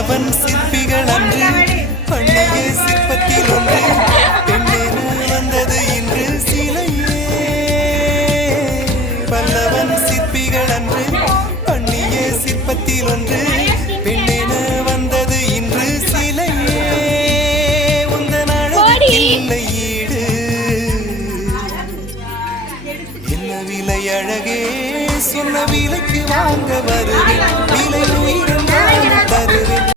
பல்லவன் சிற்பிகள் அன்று பண்ணிய சிற்பத்தில் ஒன்று பெண்ணென வந்தது இன்று சிலையே. பல்லவன் சிற்பிகள் அன்று பண்ணிய சிற்பத்தில் ஒன்று பெண்ணென வந்தது இன்று சிலையே. உந்தன் அழகில்லை ஈடு என்ன விலை அழகே சொன்ன விலைக்கு வாங்க வருவேன்.